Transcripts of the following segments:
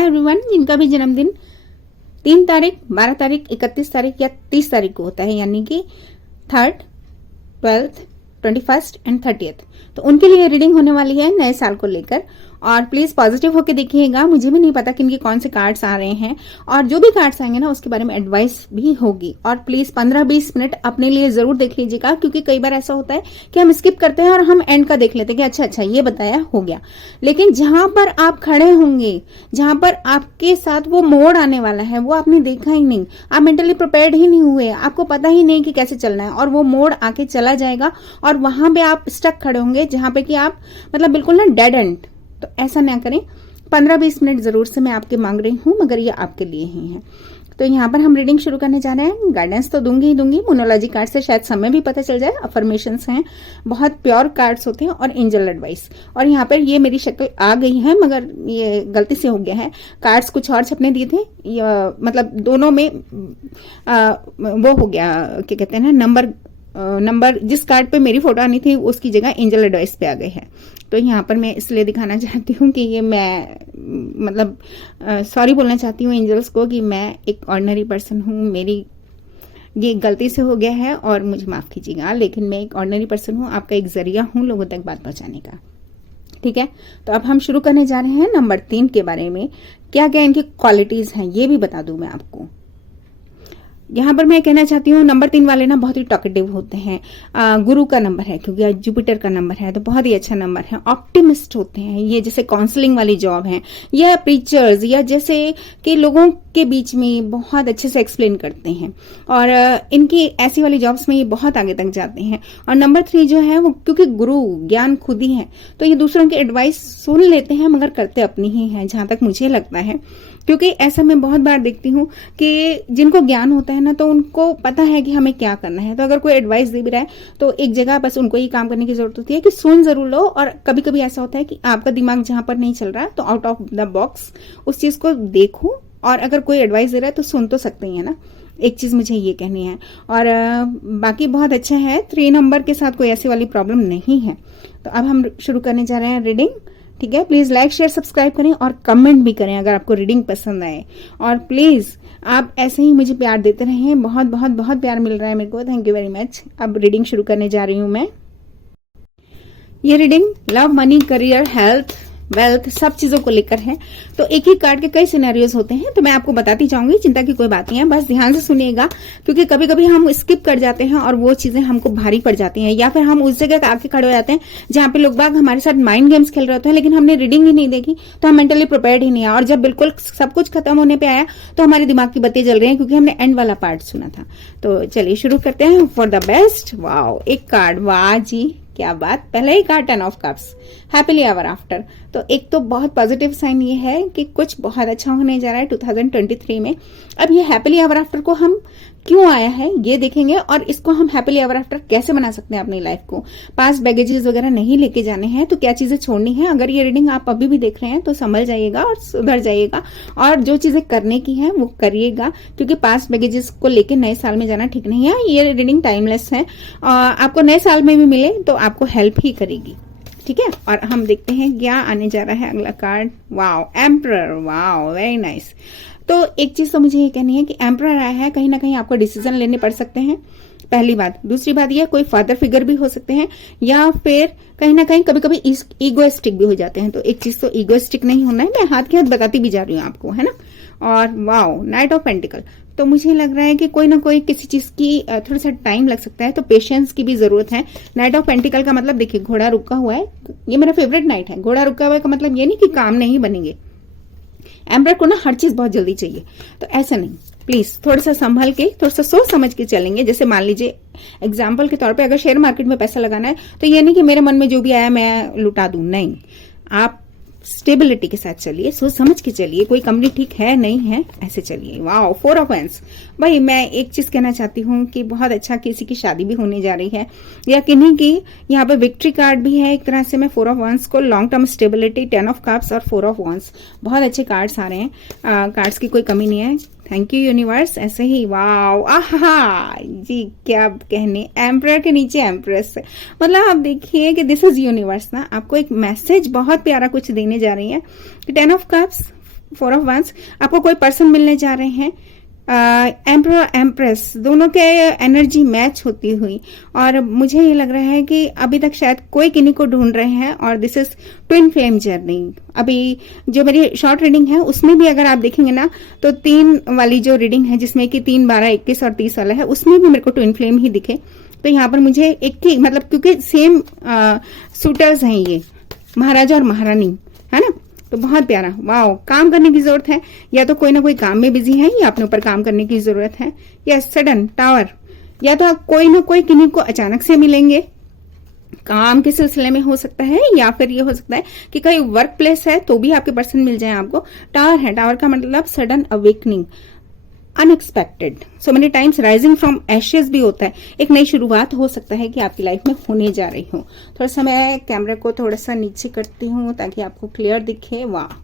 Hi everyone, जिनका भी जन्मदिन 3 तारीख, 12 तारीख, 31 तारीख या 30 तारीख को होता है, यानी कि 3rd, 12th, 21st and 30th, तो उनके लिए रीडिंग होने वाली है नए साल को लेकर। और प्लीज पॉजिटिव होके देखिएगा। मुझे भी नहीं पता कि इनके कौन से कार्ड्स आ रहे हैं, और जो भी कार्ड्स आएंगे ना उसके बारे में एडवाइस भी होगी। और प्लीज 15-20 मिनट अपने लिए जरूर देख लीजिएगा, क्योंकि कई बार ऐसा होता है कि हम स्किप करते हैं और हम एंड का देख लेते हैं कि अच्छा ये बताया हो गया। लेकिन जहां पर आप खड़े होंगे, जहां पर आपके साथ वो मोड़ आने वाला है, वो आपने देखा ही नहीं, आप मेंटली प्रिपेयर्ड ही नहीं हुए, आपको पता ही नहीं कि कैसे चलना है, और वो मोड़ आके चला जाएगा और वहां पे आप स्टक खड़े होंगे, जहां पे कि आप मतलब बिल्कुल ना डेड एंड। तो ऐसा ना करें। 15-20 मिनट जरूर से मैं आपके मांग रही हूं, मगर ये आपके लिए ही है। तो यहाँ पर हम रीडिंग शुरू करने जा रहे हैं। गाइडेंस तो दूंगी ही दूंगी, मोनोलॉजी कार्ड से शायद समय भी पता चल जाए। अफर्मेशंस हैं, बहुत प्योर कार्ड्स होते हैं, और एंजल एडवाइस। और यहाँ पर ये मेरी शक्ल आ गई है, मगर ये गलती से हो गया है। कार्ड्स कुछ और छपने दिए थे, मतलब दोनों में वो हो गया, क्या कहते हैं ना, नंबर जिस कार्ड पे मेरी फोटो आनी थी उसकी जगह एंजल एडवाइस पे आ गई है। तो यहाँ पर मैं इसलिए दिखाना चाहती हूँ कि ये मैं मतलब सॉरी बोलना चाहती हूँ एंजल्स को कि मैं एक ऑर्डिनरी पर्सन हूँ, मेरी ये गलती से हो गया है और मुझे माफ कीजिएगा। लेकिन मैं एक ऑर्डिनरी पर्सन हूँ, आपका एक जरिया हूँ लोगों तक बात पहुंचाने का। ठीक है, तो अब हम शुरू करने जा रहे हैं नंबर 3 के बारे में। क्या क्या इनकी क्वालिटीज हैं ये भी बता दूं मैं आपको। यहाँ पर मैं कहना चाहती हूँ, नंबर 3 वाले ना बहुत ही टॉकेटिव होते हैं। गुरु का नंबर है, क्योंकि आज जुपिटर का नंबर है, तो बहुत ही अच्छा नंबर है। ऑप्टिमिस्ट होते हैं ये, जैसे काउंसलिंग वाली जॉब है, या प्रीचर्स, या जैसे कि लोगों के बीच में बहुत अच्छे से एक्सप्लेन करते हैं, और इनकी ऐसी वाली जॉब्स में ये बहुत आगे तक जाते हैं। और नंबर 3 जो है वो, क्योंकि गुरु ज्ञान खुद ही है, तो ये दूसरों की एडवाइस सुन लेते हैं, मगर करते अपनी ही है, जहां तक मुझे लगता है। क्योंकि ऐसा मैं बहुत बार देखती हूँ कि जिनको ज्ञान होता है ना, तो उनको पता है कि हमें क्या करना है। तो अगर कोई एडवाइस दे भी रहा है तो एक जगह बस उनको ये काम करने की जरूरत होती है कि सुन जरूर लो। और कभी कभी ऐसा होता है कि आपका दिमाग जहां पर नहीं चल रहा है, तो आउट ऑफ द बॉक्स उस चीज को देखो, और अगर कोई एडवाइस दे रहा है तो सुन तो सकते ही है ना। एक चीज मुझे ये कहनी है। और बाकी बहुत अच्छा है, 3 नंबर के साथ कोई ऐसी वाली प्रॉब्लम नहीं है। तो अब हम शुरू करने जा रहे हैं रीडिंग। ठीक है, प्लीज लाइक शेयर सब्सक्राइब करें और कमेंट भी करें अगर आपको रीडिंग पसंद आए। और प्लीज आप ऐसे ही मुझे प्यार देते रहें, बहुत बहुत बहुत प्यार मिल रहा है मेरे को, थैंक यू वेरी मच। अब रीडिंग शुरू करने जा रही हूं मैं। ये reading love, money, career, health, wealth, सब चीजों को लेकर है। तो एक ही कार्ड के कई सिनेरियोज होते हैं, तो मैं आपको बताती जाऊंगी, चिंता की कोई बात नहीं है, बस ध्यान से सुनिएगा। क्योंकि कभी कभी हम स्किप कर जाते हैं और वो चीजें हमको भारी पड़ जाती हैं, या फिर हम उस जगह आके खड़े हो जाते हैं जहां पे लोग बाग हमारे साथ माइंड गेम्स खेल रहे होते हैं, लेकिन हमने रीडिंग ही नहीं देखी, तो हम मेंटली प्रिपेयर्ड ही नहीं है। और जब बिल्कुल सब कुछ खत्म होने पे आया तो हमारे दिमाग की बत्ती जल रही है, क्योंकि हमने एंड वाला पार्ट सुना था। तो चलिए शुरू करते हैं। फॉर द बेस्ट, वाओ, एक कार्ड, वाह जी क्या बात। पहले ही card 10 of cups, happily ever after. तो एक तो बहुत पॉजिटिव साइन ये है कि कुछ बहुत अच्छा होने जा रहा है 2023 में। अब ये हैप्पीली एवर आफ्टर को हम क्यों आया है ये देखेंगे, और इसको हम हैप्पीली एवर आफ्टर कैसे बना सकते हैं अपनी लाइफ को। पास्ट बैगेजेस वगैरह नहीं लेके जाने हैं, तो क्या चीजें छोड़नी है। अगर ये रीडिंग आप अभी भी देख रहे हैं तो संभल जाइएगा और सुधर जाइएगा, और जो चीजें करने की हैं वो करिएगा, क्योंकि पास्ट बैगेजेस को लेके नए साल में जाना ठीक नहीं है। ये रीडिंग टाइमलेस है, आपको नए साल में भी मिले तो आपको हेल्प ही करेगी। ठीक है, और हम देखते हैं क्या आने जा रहा है अगला card. Wow, emperor, wow, very nice. तो एक चीज तो मुझे ये कहनी है कि एम्परर आया है, कहीं ना कहीं आपको डिसीजन लेने पड़ सकते हैं, पहली बात। दूसरी बात यह, कोई फादर फिगर भी हो सकते हैं, या फिर कहीं ना कहीं कभी कभी ईगोइस्टिक भी हो जाते हैं। तो एक चीज तो ईगोइस्टिक नहीं होना है, मैं हाथ के हाथ बताती भी जा रही हूँ आपको, है ना। और वाओ, नाइट ऑफ पेंटिकल। तो मुझे लग रहा है कि कोई ना कोई किसी चीज की थोड़ा सा टाइम लग सकता है, तो पेशेंस की भी जरूरत है। नाइट ऑफ पेंटिकल का मतलब देखिए, घोड़ा रुका हुआ है, ये मेरा फेवरेट नाइट है। घोड़ा रुका हुआ है का मतलब ये नहीं कि काम नहीं बनेंगे। एम्परर को ना हर चीज बहुत जल्दी चाहिए, तो ऐसा नहीं, प्लीज थोड़ा सा संभल के, थोड़ा सा सोच समझ के चलेंगे। जैसे मान लीजिए एग्जाम्पल के तौर पे, अगर शेयर मार्केट में पैसा लगाना है, तो ये नहीं कि मेरे मन में जो भी आया मैं लुटा दूं, नहीं। आप स्टेबिलिटी के साथ चलिए, सोच समझ के चलिए, कोई कंपनी ठीक है नहीं है ऐसे चलिए। Wow, 4 of wands. भाई मैं एक चीज कहना चाहती हूँ कि बहुत अच्छा किसी की शादी भी होने जा रही है, या किन्हीं की। यहाँ पे विक्ट्री कार्ड भी है एक तरह से। मैं 4 ऑफ वांड्स को long term stability, 10 of cups और 4 ऑफ वांड्स, बहुत अच्छे कार्ड्स आ रहे हैं। कार्ड्स की कोई कमी नहीं है। थैंक यू यूनिवर्स, ऐसे ही। वाओ, आहा जी क्या कहने। एम्परर के नीचे एम्प्रेस, मतलब आप देखिए कि दिस इज यूनिवर्स ना आपको एक मैसेज बहुत प्यारा कुछ देने जा रही है। 10 ऑफ कप्स, 4 ऑफ वंस, आपको कोई पर्सन मिलने जा रहे हैं। एम्परर एम्प्रेस दोनों के एनर्जी मैच होती हुई, और मुझे ये लग रहा है कि अभी तक शायद कोई किन्हीं को ढूंढ रहे हैं, और this is twin flame journey. अभी जो मेरी शॉर्ट रीडिंग है उसमें भी अगर आप देखेंगे ना तो 3 वाली जो रीडिंग है जिसमें कि 3, 12, 21 और 30 वाला है, उसमें भी मेरे को ट्विन फ्लेम ही दिखे। तो यहाँ पर मुझे एक ही मतलब, क्योंकि सेम सूटर्स हैं ये, महाराजा और महारानी, है ना, तो बहुत प्यारा। वाओ, काम करने की जरूरत है, या तो कोई ना कोई काम में बिजी है या अपने ऊपर काम करने की जरूरत है, या सडन टावर, या तो आप कोई ना कोई किन्हीं को अचानक से मिलेंगे, काम के सिलसिले में हो सकता है, या फिर ये हो सकता है कि कहीं वर्क प्लेस है तो भी आपके पर्सन मिल जाए आपको। टावर है, टावर का मतलब sudden awakening, unexpected. So many times rising from ashes भी होता है, एक नई शुरुआत हो सकता है कि आपकी लाइफ में होने जा रही हो। थोड़ा सा मैं कैमरे को थोड़ा सा नीचे करती हूँ ताकि आपको क्लियर दिखे। वाह,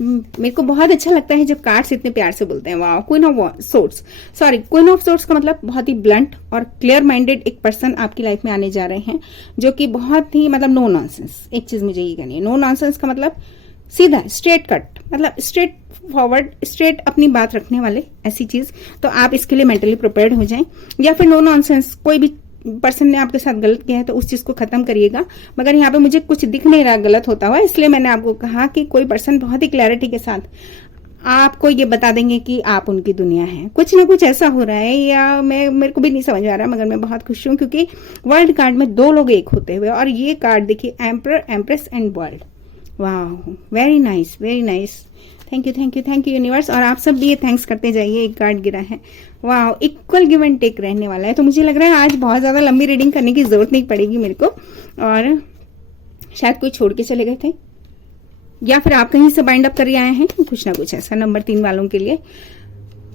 मेरे को बहुत अच्छा लगता है जब कार्ड्स इतने प्यार से बोलते हैं। वाह, queen of swords, sorry, queen of swords का मतलब बहुत ही ब्लंट और क्लियर माइंडेड एक पर्सन आपकी लाइफ में आने जा रहे हैं, जो कि बहुत ही मतलब नो नॉनसेंस। एक चीज मुझे ये कहनी है, नो नॉनसेंस का मतलब सीधा स्ट्रेट कट, मतलब स्ट्रेट फॉरवर्ड, स्ट्रेट अपनी बात रखने वाले, ऐसी चीज। तो आप इसके लिए मेंटली प्रिपेयर्ड हो जाएं। या फिर नो नॉनसेंस, कोई भी पर्सन ने आपके साथ गलत किया है तो उस चीज को खत्म करिएगा। मगर यहाँ पे मुझे कुछ दिख नहीं रहा गलत होता हुआ, इसलिए मैंने आपको कहा कि कोई पर्सन बहुत ही क्लैरिटी के साथ आपको ये बता देंगे कि आप उनकी दुनिया है। कुछ ना कुछ ऐसा हो रहा है, या मेरे को भी नहीं समझ आ रहा, मगर मैं बहुत खुश हूँ क्योंकि वर्ल्ड कार्ड में 2 लोग एक होते हुए, और ये कार्ड देखिए, एम्परर, एम्प्रेस एंड वर्ल्ड। वाह, very nice, very nice. Thank you, thank you, thank you universe. और आप सब भी ये थैंक्स करते जाइए। एक कार्ड गिरा है। वाह, इक्वल गिव एंड टेक रहने वाला है। तो मुझे लग रहा है आज बहुत ज्यादा लंबी रीडिंग करने की जरूरत नहीं पड़ेगी मेरे को, और शायद कोई छोड़ के चले गए थे, या फिर आप कहीं से बाइंड अप कर आए हैं, कुछ ना कुछ ऐसा। नंबर 3 वालों के लिए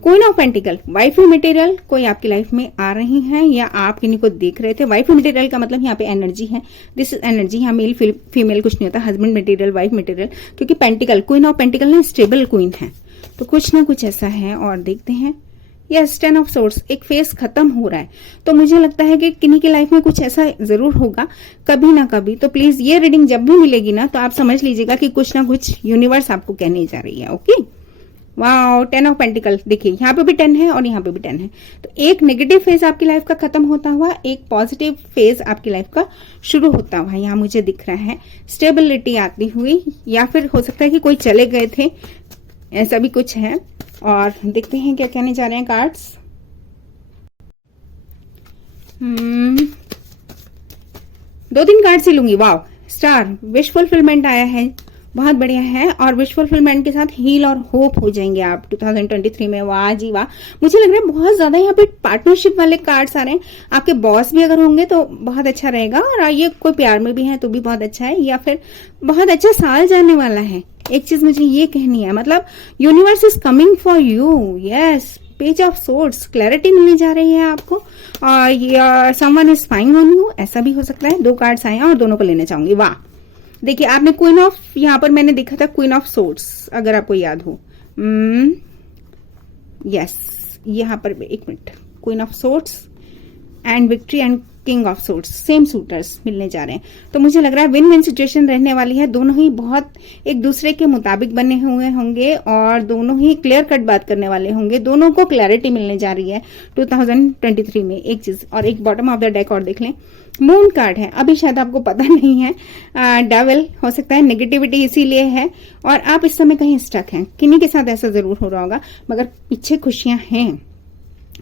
queen of pentacle, wifey material कोई आपकी लाइफ में आ रही है, या आप किन्हीं को देख रहे थे। वाइफी मटेरियल का मतलब यहाँ पे एनर्जी है, दिस इज एनर्जी। यहाँ मेल फीमेल कुछ नहीं होता, हस्बैंड मटेरियल, वाइफ मटेरियल, क्योंकि पेंटिकल, क्वीन ऑफ पेंटिकल ना स्टेबल क्वीन है, तो कुछ ना कुछ ऐसा है। और देखते हैं, यस, 10 ऑफ सोर्ड्स, एक फेस खत्म हो रहा है। तो मुझे लगता है कि किन्हीं की लाइफ में कुछ ऐसा जरूर होगा कभी ना कभी। तो प्लीज ये रीडिंग जब भी मिलेगी ना, तो आप समझ लीजिएगा कि कुछ ना कुछ यूनिवर्स आपको कहने जा रही है। ओके, वाओ, 10 ऑफ पेंटिकल, देखिए यहाँ पे भी 10 है और यहाँ पे भी 10 है। तो एक नेगेटिव फेज आपकी लाइफ का खत्म होता हुआ, एक पॉजिटिव फेज आपकी लाइफ का शुरू होता हुआ यहाँ मुझे दिख रहा है। स्टेबिलिटी आती हुई, या फिर हो सकता है कि कोई चले गए थे, ऐसा भी कुछ है। और देखते हैं क्या कहने जा रहे हैं कार्ड्स। 2-3 कार्ड से लूंगी। वाओ, स्टार, विश फुलफिलमेंट आया है, बहुत बढ़िया है। और विश फुलफिलमेंट के साथ हील और होप हो जाएंगे आप 2023 में। वाह जी वाह, मुझे लग रहा है बहुत ज्यादा यहाँ पे पार्टनरशिप वाले कार्ड्स आ रहे हैं। आपके बॉस भी अगर होंगे तो बहुत अच्छा रहेगा, और ये कोई प्यार में भी है तो भी बहुत अच्छा है, या फिर बहुत अच्छा साल जाने वाला है। एक चीज मुझे ये कहनी है, मतलब universe is coming for you. Yes, page of swords, clarity मिलने जा रही है आपको, और someone is spying on you, ऐसा भी हो सकता है। 2 कार्ड्स आए हैं और दोनों को लेना चाहूंगी। वाह, देखिए आपने क्वीन ऑफ, यहाँ पर मैंने देखा था क्वीन ऑफ सोर्ड्स, अगर आपको याद हो। यस, यहाँ पर एक minute, queen of swords and victory and king of swords, same suitors मिलने जा रहे हैं। तो मुझे लग रहा है विन विन सिचुएशन रहने वाली है। दोनों ही बहुत एक दूसरे के मुताबिक बने हुए होंगे, और दोनों ही क्लियर कट बात करने वाले होंगे। दोनों को क्लैरिटी मिलने जा रही है 2023 में। एक चीज, और एक बॉटम ऑफ द डेक और देख लें, मून कार्ड है। अभी शायद आपको पता नहीं है, डेविल हो सकता है, नेगेटिविटी इसीलिए है, और आप इस समय कहीं स्टक हैं। किन्हीं के साथ ऐसा जरूर हो रहा होगा, मगर पीछे खुशियां हैं।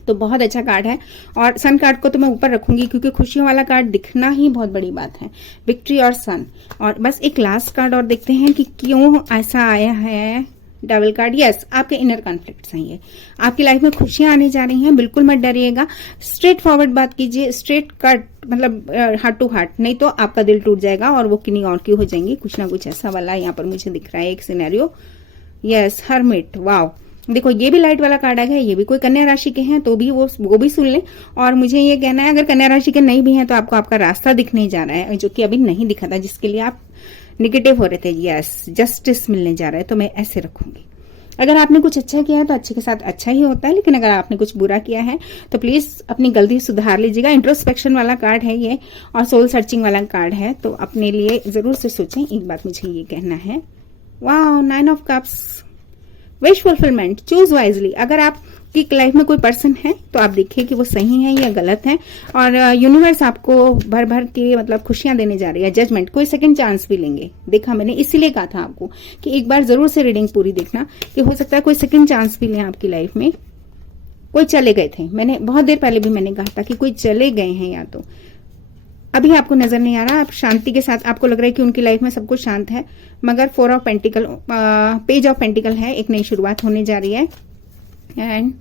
तो बहुत अच्छा कार्ड है। और सन कार्ड को तो मैं ऊपर रखूंगी, क्योंकि खुशियों वाला कार्ड दिखना ही बहुत बड़ी बात है, विक्ट्री और सन। और बस एक लास्ट कार्ड और देखते हैं कि क्यों ऐसा आया है। डबल कार्ड, यस, आपके इनर कॉन्फ्लिक्ट्स हैं ये। आपकी लाइफ में खुशियां आने जा रही हैं, बिल्कुल मत डरिएगा। स्ट्रेट फॉरवर्ड बात कीजिए, स्ट्रेट कट, मतलब हार्ट टू हार्ट, नहीं तो आपका दिल टूट जाएगा और वो किन्हीं और की हो जाएंगी। कुछ ना कुछ ऐसा वाला यहाँ पर मुझे दिख रहा है एक सिनेरियो। यस, हर्मिट, वाओ, देखो ये भी लाइट वाला कार्ड आ गया। ये भी कोई कन्या राशि के हैं तो भी वो भी सुन लें। और मुझे ये कहना है, अगर कन्या राशि के नहीं भी हैं तो आपको आपका रास्ता दिखने जा रहा है, जो कि अभी नहीं दिखा था, जिसके लिए आप निगेटिव हो रहे थे। यस, जस्टिस मिलने जा रहा है, तो मैं ऐसे रखूंगी। अगर आपने कुछ अच्छा किया है तो अच्छे के साथ अच्छा ही होता है, लेकिन अगर आपने कुछ बुरा किया है तो प्लीज अपनी गलती सुधार लीजिएगा। इंट्रोस्पेक्शन वाला कार्ड है ये, और सोल सर्चिंग वाला कार्ड है, तो अपने लिए जरूर से सोचें। एक बात मुझे ये कहना है, वाह, 9 of cups, wish fulfilment, choose wisely. अगर आपकी लाइफ में कोई पर्सन है तो आप देखिए कि वो सही है या गलत है, और यूनिवर्स आपको भर भर के मतलब खुशियां देने जा रही है। जजमेंट, कोई सेकंड चांस भी लेंगे, देखा मैंने, इसीलिए कहा था आपको कि एक बार जरूर से रीडिंग पूरी देखना, कि हो सकता है कोई सेकंड चांस भी लें आपकी लाइफ में। कोई चले गए थे, मैंने बहुत देर पहले भी मैंने कहा था कि कोई चले गए हैं, या तो अभी आपको नजर नहीं आ रहा, आप शांति के साथ, आपको लग रहा है कि उनकी लाइफ में सब कुछ शांत है, मगर 4 of pentacle, page of pentacle है, एक नई शुरुआत होने जा रही है। एंड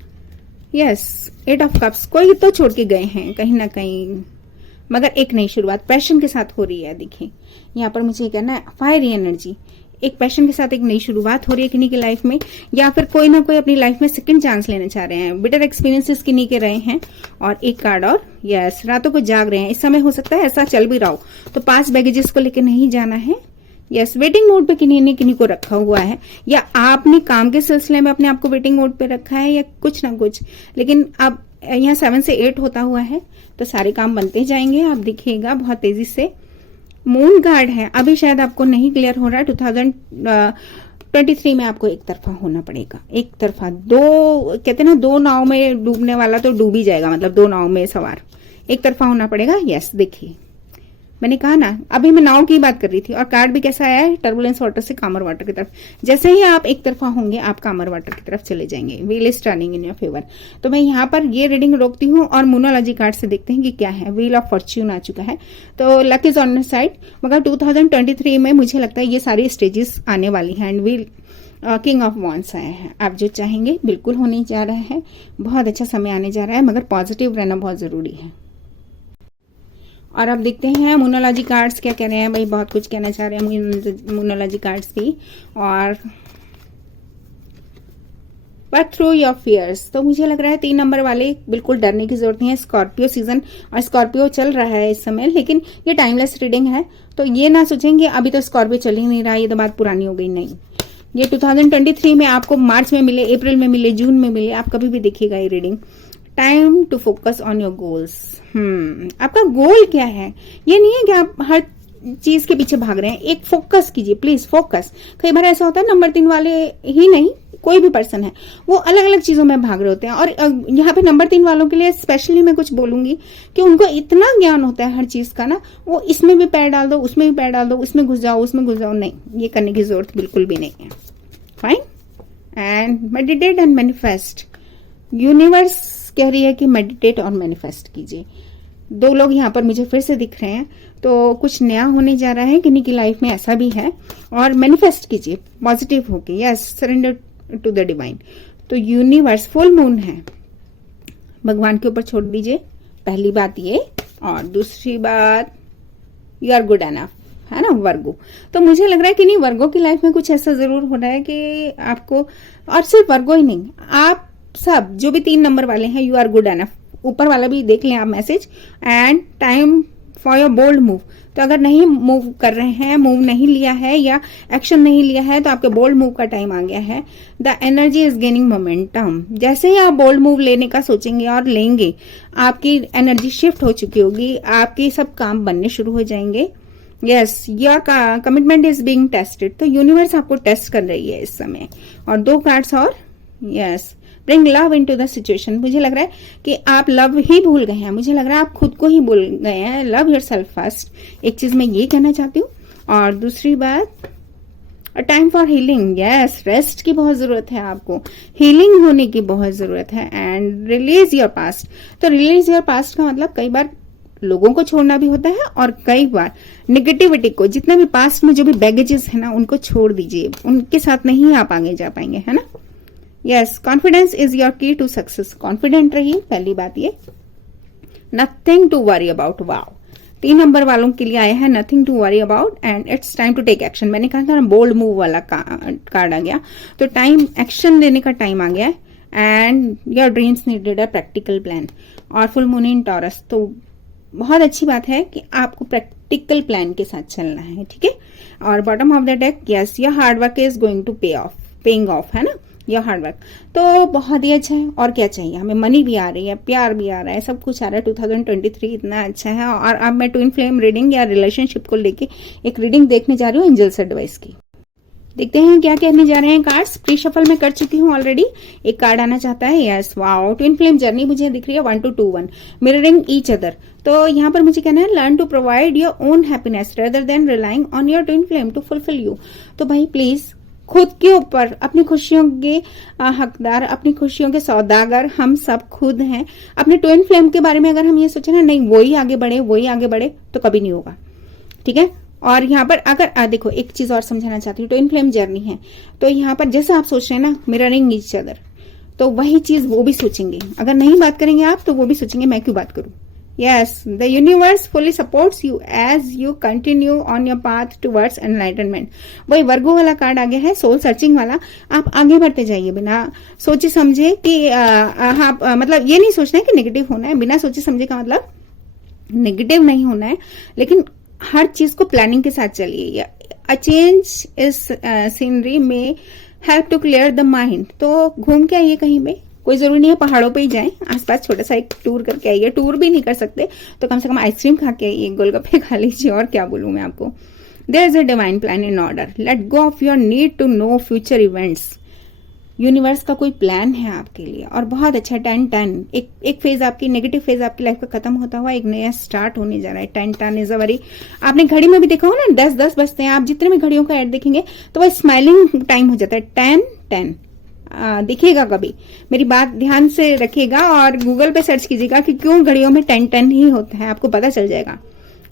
यस, 8 ऑफ कप्स, कोई तो छोड़ के गए हैं कहीं ना कहीं, मगर एक नई शुरुआत पैशन के साथ हो रही है। देखिए यहाँ पर मुझे कहना है फायरी एनर्जी, एक पैशन के साथ एक नई शुरुआत हो रही है किन्हीं की लाइफ में, या फिर कोई ना कोई अपनी लाइफ में सेकंड चांस लेना चाह रहे हैं। बिटर एक्सपीरियंसेस किन्हीं के रहे हैं, और एक कार्ड, और यस, रातों को जाग रहे हैं। इस समय हो सकता है ऐसा चल भी रहा हो, तो पास बैगेजेस को लेकर नहीं जाना है। यस, वेटिंग मोड पे किन्हीं ने किन्हीं को रखा हुआ है, या आपने काम के सिलसिले में अपने आप को वेटिंग मोड पे रखा है, या कुछ ना कुछ। लेकिन अब यहाँ 7 से 8 होता हुआ है, तो सारे काम बनते जाएंगे, आप देखिएगा बहुत तेजी से। मून कार्ड है, अभी शायद आपको नहीं क्लियर हो रहा है। 2023 में आपको एक तरफा होना पड़ेगा, एक तरफा। दो कहते हैं ना, दो नाव में डूबने वाला तो डूब ही जाएगा, मतलब 2 नाव में सवार, एक तरफा होना पड़ेगा। यस, देखिए मैंने कहा ना, अभी मैं नाव की बात कर रही थी, और कार्ड भी कैसा आया है, टर्बुलेंस वाटर से कामर वाटर की तरफ। जैसे ही आप एक तरफा होंगे, आप कामर वाटर की तरफ चले जाएंगे। Wheel is turning in your favour. तो मैं यहाँ पर ये रीडिंग रोकती हूँ, और मोनोलॉजी कार्ड से देखते हैं कि क्या है। व्हील ऑफ फॉर्च्यून आ चुका है, तो luck is on your side. मगर 2023 में मुझे लगता है ये सारी स्टेजेस आने वाली हैं। And wheel, king of wands आए हैं। आप जो चाहेंगे बिल्कुल होने जा रहा है, बहुत अच्छा समय आने जा रहा है, मगर पॉजिटिव रहना बहुत जरूरी है। और अब देखते हैं मोनोलॉजी कार्ड्स क्या कह रहे हैं। भाई बहुत कुछ कहना चाह रहे हैं मोनोलॉजी कार्ड्स भी। और बट थ्रू योर फियर्स, तो मुझे लग रहा है 3 नंबर वाले बिल्कुल डरने की जरूरत नहीं है। स्कॉर्पियो सीजन, और स्कॉर्पियो चल रहा है इस समय, लेकिन ये टाइमलेस रीडिंग है, तो ये ना सोचेंगे अभी तो स्कॉर्पियो चल ही नहीं रहा, ये तो बात पुरानी हो गई। नहीं, ये 2023 में आपको मार्च में मिले, अप्रैल में मिले, जून में मिले, आप कभी भी देखिएगा ये reading. Time to focus on your goals. आपका गोल क्या है? ये नहीं है कि आप हर चीज के पीछे भाग रहे हैं, एक फोकस कीजिए प्लीज, फोकस। कई बार ऐसा होता है नंबर 3 वाले ही नहीं, कोई भी पर्सन है, वो अलग अलग चीजों में भाग रहे होते हैं। और यहाँ पे नंबर 3 वालों के लिए स्पेशली मैं कुछ बोलूंगी कि उनको इतना ज्ञान होता है हर चीज का ना, वो इसमें भी पैर डाल दो, उसमें भी पैर डाल दो, उसमें घुस जाओ, उसमें घुस जाओ, नहीं, ये करने की जरूरत बिल्कुल भी नहीं है। Fine. And meditate and manifest. Universe कह रही है कि मेडिटेट और मैनिफेस्ट कीजिए। 2 लोग यहाँ पर मुझे फिर से दिख रहे हैं, तो कुछ नया होने जा रहा है किन्हीं की लाइफ में, ऐसा भी है। और मैनिफेस्ट कीजिए पॉजिटिव होके। Yes, surrender to the divine. तो यूनिवर्स, फुल मून है, भगवान के ऊपर छोड़ दीजिए, पहली बात ये। और दूसरी बात, यू आर गुड एनफ, है ना, वर्गो। तो मुझे लग रहा है कि नहीं, वर्गो की लाइफ में कुछ ऐसा जरूर हो रहा है कि आपको, और सिर्फ वर्गो ही नहीं, आप सब जो भी 3 नंबर वाले हैं, यू आर गुड एनफ। ऊपर वाला भी देख लें आप message. And time for your bold move. तो अगर नहीं मूव कर रहे हैं, मूव नहीं लिया है या एक्शन नहीं लिया है, तो आपके बोल्ड मूव का टाइम आ गया है। The energy is gaining momentum. जैसे ही आप बोल्ड मूव लेने का सोचेंगे और लेंगे, आपकी एनर्जी शिफ्ट हो चुकी होगी, आपके सब काम बनने शुरू हो जाएंगे। Yes, your commitment is being tested. तो यूनिवर्स आपको टेस्ट कर रही है इस समय। और 2 कार्ड्स और, yes, bring love into the situation. मुझे लग रहा है कि आप लव ही भूल गए हैं, मुझे लग रहा है आप खुद को ही भूल गए हैं। लव योरसेल्फ फर्स्ट, एक चीज मैं ये कहना चाहती हूँ। और दूसरी बात, time for healing. Yes, rest की बहुत जरूरत है आपको, हीलिंग होने की बहुत जरूरत है। And release your past. तो रिलीज योर पास्ट का मतलब कई बार लोगों को छोड़ना भी होता है, और कई बार निगेटिविटी को, जितना भी पास्ट में जो भी बैगेजेस है ना, उनको छोड़ दीजिए, उनके साथ नहीं आप आगे जा पाएंगे, है ना। Yes, confidence is your key to success. Confident रहिए, पहली बात ये। Nothing to worry about. Wow, 3 number वालों के लिए आया है nothing to worry about, and it's time to take action. मैंने कहा था ना, बोल्ड मूव वाला कार्ड आ गया, तो टाइम, एक्शन लेने का टाइम आ गया है। And your dreams needed a practical plan. और फुल मून इन टॉरस, तो बहुत अच्छी बात है कि आपको प्रैक्टिकल प्लान के साथ चलना है, ठीक है। और bottom of the deck, yes, your hard work is going to paying off, है ना, योर हार्डवर्क। तो बहुत ही अच्छा है। और क्या चाहिए हमें? मनी भी आ रही है, प्यार भी आ रहा है, सब कुछ आ रहा है। 2023 इतना अच्छा है। और अब मैं ट्विन फ्लेम रीडिंग या रिलेशनशिप को लेके एक रीडिंग देखने जा रही हूँ एंजल्स एडवाइस की। देखते हैं क्या कहने जा रहे हैं कार्ड्स। प्री शफल में कर चुकी हूँ ऑलरेडी। एक कार्ड आना चाहता है, yes wow, twin flame journey मुझे दिख रही है 1 to 2 1, मिररिंग ईच अदर। तो यहाँ पर मुझे कहना है learn to provide your own happiness rather than relying on your twin flame to fulfil you. तो भाई प्लीज खुद के ऊपर, अपनी खुशियों के हकदार, अपनी खुशियों के सौदागर हम सब खुद हैं। अपने ट्विन फ्लेम के बारे में अगर हम ये सोचे ना नहीं वही आगे बढ़े वही आगे बढ़े, तो कभी नहीं होगा, ठीक है। और यहाँ पर अगर देखो एक चीज और समझाना चाहती हूँ, ट्विन फ्लेम जर्नी है तो यहाँ पर जैसे आप सोच रहे हैं ना मिररिंग ईच अदर, तो वही चीज वो भी सोचेंगे। अगर नहीं बात करेंगे आप तो वो भी सोचेंगे मैं क्यों बात करूं। Yes, the universe fully supports you as you continue on your path towards enlightenment. वही वर्गो वाला कार्ड आ गया है, सोल सर्चिंग वाला। आप आगे बढ़ते जाइए बिना सोचे समझे कि हाँ मतलब ये नहीं सोचना है कि नेगेटिव होना है, बिना सोचे समझे का मतलब नेगेटिव नहीं होना है, लेकिन हर चीज को प्लानिंग के साथ चलिए। अ चेंज इज सीनरी में help to clear the mind. तो घूम के आइए कहीं पे, कोई जरूरी नहीं है पहाड़ों पे ही जाएं, आसपास छोटा सा एक टूर करके आइए। टूर भी नहीं कर सकते तो कम से कम आइसक्रीम खा के आइए, गोलगप्पे खा लीजिए, और क्या बोलूं मैं आपको। There is a divine plan in order, let go of your need to know future events. Universe का कोई प्लान है आपके लिए और बहुत अच्छा। 10-10 एक फेज आपकी, नेगेटिव फेज आपकी लाइफ का खत्म होता हुआ एक नया स्टार्ट होने जा रहा है। 10-10 इज अ वेरी, आपने घड़ी में भी देखा हो ना 10-10 बजते हैं, आप जितने भी घड़ियों का ऐड देखेंगे तो वह स्माइलिंग टाइम हो जाता है। 10-10 देखिएगा, कभी मेरी बात ध्यान से रखिएगा और गूगल पे सर्च कीजिएगा कि क्यों घड़ियों में 10-10 ही होता है, आपको पता चल जाएगा।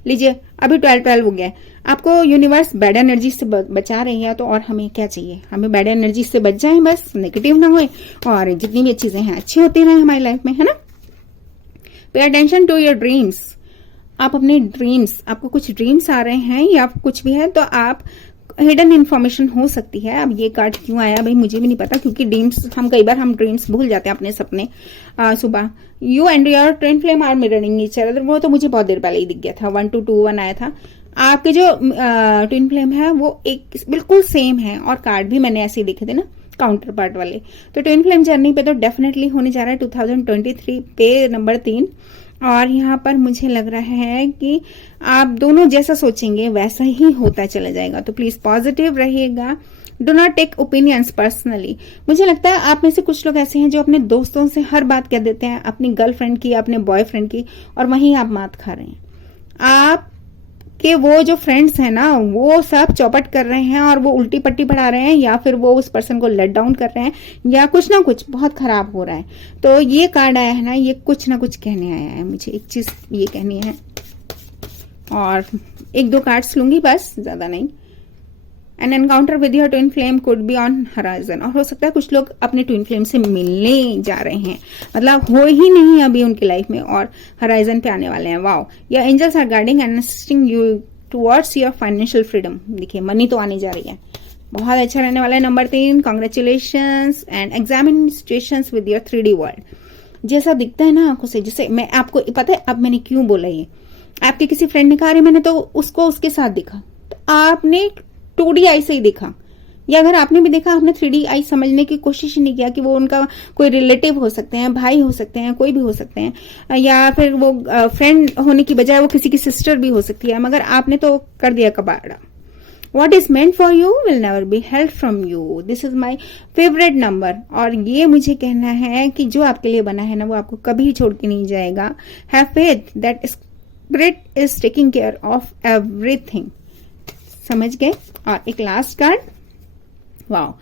लीजिए अभी 12-12 हो गया है, आपको यूनिवर्स बैड एनर्जी से बचा रही है, तो और हमें क्या चाहिए, हमें बैड एनर्जी से बच जाए, बस नेगेटिव ना होए और जितनी भी चीजें हैं अच्छी होती रहे हमारी लाइफ में, है ना। Pay attention to your dreams. आप अपने ड्रीम्स, आपको कुछ ड्रीम्स आ रहे हैं या कुछ भी है तो आप हिडन इन्फॉर्मेशन हो सकती है। अब ये कार्ड क्यों आया भाई मुझे भी नहीं पता, क्योंकि ड्रीम्स कई बार हम ड्रीम्स भूल जाते हैं अपने सपने। सुबह you and your twin flame are mirroring each other, वो तो मुझे बहुत देर पहले ही दिख गया था। 1 to 2 1 आया था। आपके जो ट्विन फ्लेम है वो एक बिल्कुल सेम है, और कार्ड भी मैंने ऐसे ही देखे थे ना काउंटर पार्ट वाले। तो ट्विन फ्लेम जर्नी पे तो डेफिनेटली होने जा रहा है 2023 पे नंबर 3। और यहाँ पर मुझे लग रहा है कि आप दोनों जैसा सोचेंगे वैसा ही होता चला जाएगा। तो प्लीज पॉजिटिव रहिएगा, do not take opinions personally. मुझे लगता है आप में से कुछ लोग ऐसे हैं जो अपने दोस्तों से हर बात कह देते हैं, अपनी गर्लफ्रेंड की, अपने बॉयफ्रेंड की, और वहीं आप मात खा रहे हैं। आप कि वो जो फ्रेंड्स हैं ना वो सब चौपट कर रहे हैं और वो उल्टी पट्टी पढ़ा रहे हैं, या फिर वो उस पर्सन को लेट डाउन कर रहे हैं, या कुछ ना कुछ बहुत खराब हो रहा है। तो ये कार्ड आया है ना, ये कुछ ना कुछ कहने आया है। मुझे एक चीज ये कहनी है और 1-2 कार्ड्स लूंगी बस, ज्यादा नहीं। N encounter with your twin flame could be on horizon. और हो सकता है कुछ लोग अपने ट्विन फ्लेम से मिलने जा रहे हैं, मतलब हो ही नहीं अभी उनकी लाइफ में, और हराइजन पे आने वाले हैं। Wow, your angels are guiding and assisting you towards your financial freedom. देखिए मनी तो आने जा रही है, बहुत अच्छा रहने वाला है। Number 3, congratulations and examine situations with your 3D world. जैसा दिखता है ना आंखों से, जैसे मैं आपको पता है अब मैंने क्यों बोला ये, आपके किसी फ्रेंड ने कहा अरे मैंने तो उसको उसके साथ देखा, तो आपने 2D आई से ही देखा, या अगर आपने भी देखा आपने 3D आई समझने की कोशिश ही नहीं किया कि वो उनका कोई रिलेटिव हो सकते हैं, भाई हो सकते हैं, कोई भी हो सकते हैं, या फिर वो फ्रेंड होने की बजाय वो किसी की सिस्टर भी हो सकती है, मगर आपने तो कर दिया कबाड़ा। What is meant for you will never be held from you. This is my favorite number. और ये मुझे कहना है कि जो आपके लिए बना है ना वो आपको कभी छोड़ के नहीं जाएगा। Have faith that spirit is taking care of everything. समझ गए। और एक last card, wow,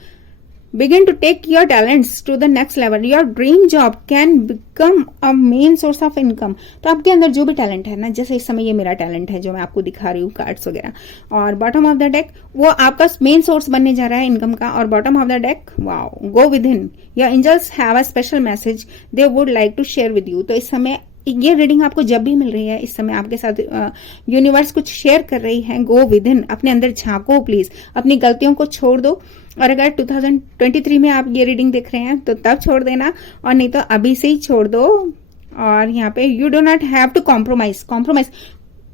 begin to take your talents to the next level. Your dream job can become a main source of income. तो आपके अंदर जो भी talent है ना, जैसे इस समय ये मेरा टैलेंट है जो मैं आपको दिखा रही हूँ कार्ड्स वगैरह, और बॉटम ऑफ द डेक वो आपका मेन सोर्स बनने जा रहा है इनकम का। और bottom of the deck, wow, go within, your angels have a special message they would like to share with you. तो इस समय ये रीडिंग आपको जब भी मिल रही है, इस समय आपके साथ यूनिवर्स कुछ शेयर कर रही है। गो विद इन, अपने अंदर झांको प्लीज, अपनी गलतियों को छोड़ दो। और अगर 2023 में आप ये रीडिंग देख रहे हैं तो तब छोड़ देना, और नहीं तो अभी से ही छोड़ दो। और यहाँ पे you do not have to compromise,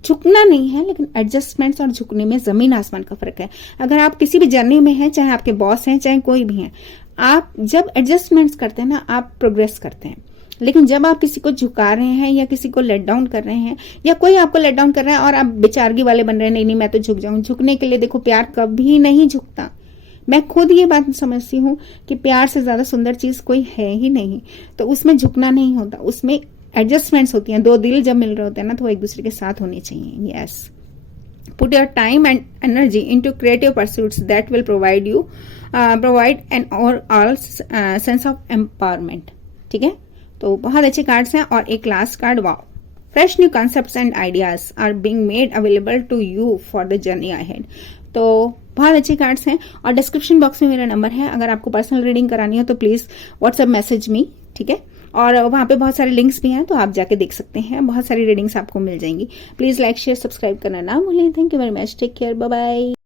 झुकना नहीं है, लेकिन एडजस्टमेंट्स और झुकने में जमीन आसमान का फर्क है। अगर आप किसी भी जर्नी में हैं, चाहे आपके बॉस हैं चाहे कोई भी हैं, आप जब एडजस्टमेंट्स करते हैं ना आप प्रोग्रेस करते हैं। लेकिन जब आप किसी को झुका रहे हैं या किसी को लेट डाउन कर रहे हैं, या कोई आपको लेट डाउन कर रहा है और आप बेचारगी वाले बन रहे हैं, नहीं मैं तो झुक जाऊं, झुकने के लिए देखो प्यार कभी नहीं झुकता। मैं खुद ये बात समझती हूँ कि प्यार से ज्यादा सुंदर चीज कोई है ही नहीं। तो उसमें झुकना नहीं होता, उसमें एडजस्टमेंट्स होती हैं। दो दिल जब मिल रहे होते हैं ना, तो वो एक दूसरे के साथ होने चाहिए। Yes, put your time and energy into creative pursuits that will provide an overall sense of empowerment। ठीक है, तो बहुत अच्छे कार्ड्स हैं। और एक last card, wow, fresh new concepts and ideas are being made available to you for the journey ahead. तो बहुत अच्छे कार्ड्स हैं। और डिस्क्रिप्शन बॉक्स में मेरा नंबर है, अगर आपको पर्सनल रीडिंग करानी हो तो प्लीज व्हाट्सएप मैसेज मी। ठीक है, और वहां पे बहुत सारे लिंक्स भी हैं, तो आप जाके देख सकते हैं, बहुत सारी रीडिंग्स आपको मिल जाएंगी। प्लीज लाइक शेयर सब्सक्राइब करना ना भूलें। Thank you very much, take care, bye bye.